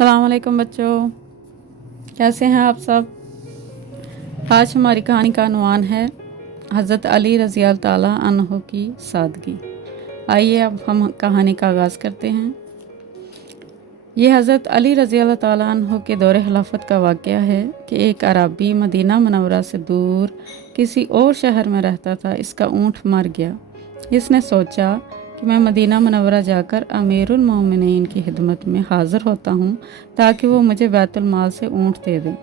अस्सलाम वालेकुम बच्चों, कैसे हैं आप सब। आज हमारी कहानी का उन्वान है हज़रत अली रज़ी अल्लाह ताला अन्हो की सादगी। आइए अब हम कहानी का आगाज़ करते हैं। ये हज़रत अली रज़ी अल्लाह ताला अन्हो के दौरे खिलाफत का वाक़या है कि एक अरबी मदीना मुनव्वरा से दूर किसी और शहर में रहता था। इसका ऊँट मर गया। इसने सोचा कि मैं मदीना मुनव्वरा जाकर अमीरुल मोमिनीन की खिदमत में हाज़िर होता हूँ ताकि वो मुझे बैतुल माल से ऊँट दे दें।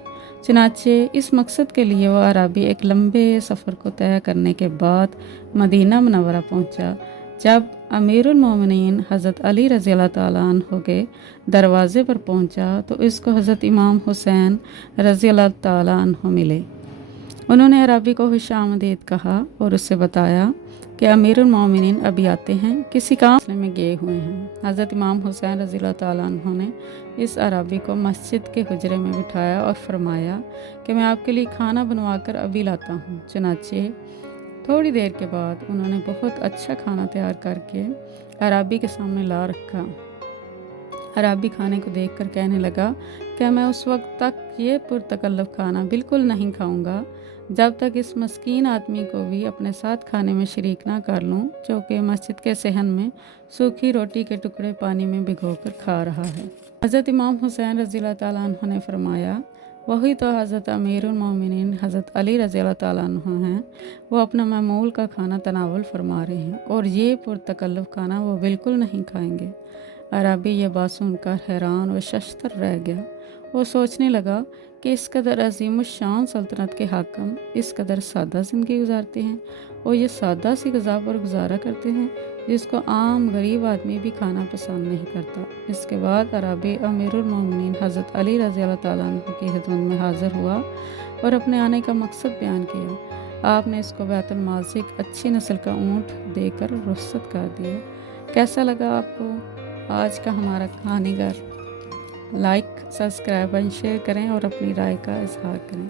चुनाचे इस मकसद के लिए वह अरबी एक लंबे सफ़र को तय करने के बाद मदीना मुनव्वरा पहुँचा। जब अमीरुल मोमिनीन हज़रत अली रज़ी अल्लाह ताला अन्हो के दरवाज़े पर पहुँचा तो इसको हज़रत इमाम हुसैन रज़ी अल्लाह ताला अन्हो मिले। उन्होंने अरबी को खुशामदीद कहा और उससे बताया कि अमीरुल मोमिनीन अभी आते हैं, किसी काम में गए हुए हैं। हज़रत इमाम हुसैन रज़ी अल्लाह ताला अन्हु ने इस अरबी को मस्जिद के हुजरे में बिठाया और फरमाया कि मैं आपके लिए खाना बनवा कर अभी लाता हूँ। चुनाचे थोड़ी देर के बाद उन्होंने बहुत अच्छा खाना तैयार करके अरबी के सामने ला रखा। अरबी खाने को देखकर कहने लगा कि मैं उस वक्त तक ये पुरतकल्लफ खाना बिल्कुल नहीं खाऊंगा जब तक इस मस्कीन आदमी को भी अपने साथ खाने में शरीक ना कर लूं, जो कि मस्जिद के सहन में सूखी रोटी के टुकड़े पानी में भिगोकर खा रहा है। हज़रत इमाम हुसैन रज़ी अल्लाह ताला अन्हु ने फरमाया, वही तो हज़रत अमीरुल मोमिनीन हज़रत अली रज़ी अल्लाह ताला अन्हु हैं। वो अपना मामूल का खाना तनावुल फरमा रहे हैं और ये पुरतकल्लफ खाना वो बिल्कुल नहीं खाएंगे। अरबी ये बात सुनकर हैरान व शर्मसार रह गया। वो सोचने लगा कि इस कदर अजीम शान सल्तनत के हाकम इस कदर सादा ज़िंदगी गुजारते हैं और ये सादा सी ग़िज़ा पर गुजारा करते हैं जिसको आम गरीब आदमी भी खाना पसंद नहीं करता। इसके बाद अरबी अमीरुल मोमिनीन हज़रत अली रज़ी अल्लाह ताला अन्हु की खिदमत में हाज़िर हुआ और अपने आने का मकसद बयान किया। आपने इसको बैतुल माल से एक अच्छी नस्ल का ऊँट देकर रुख़सत कर दिया। कैसा लगा आपको आज का हमारा कहानीगर? लाइक, सब्सक्राइब एंड शेयर करें और अपनी राय का इजहार करें।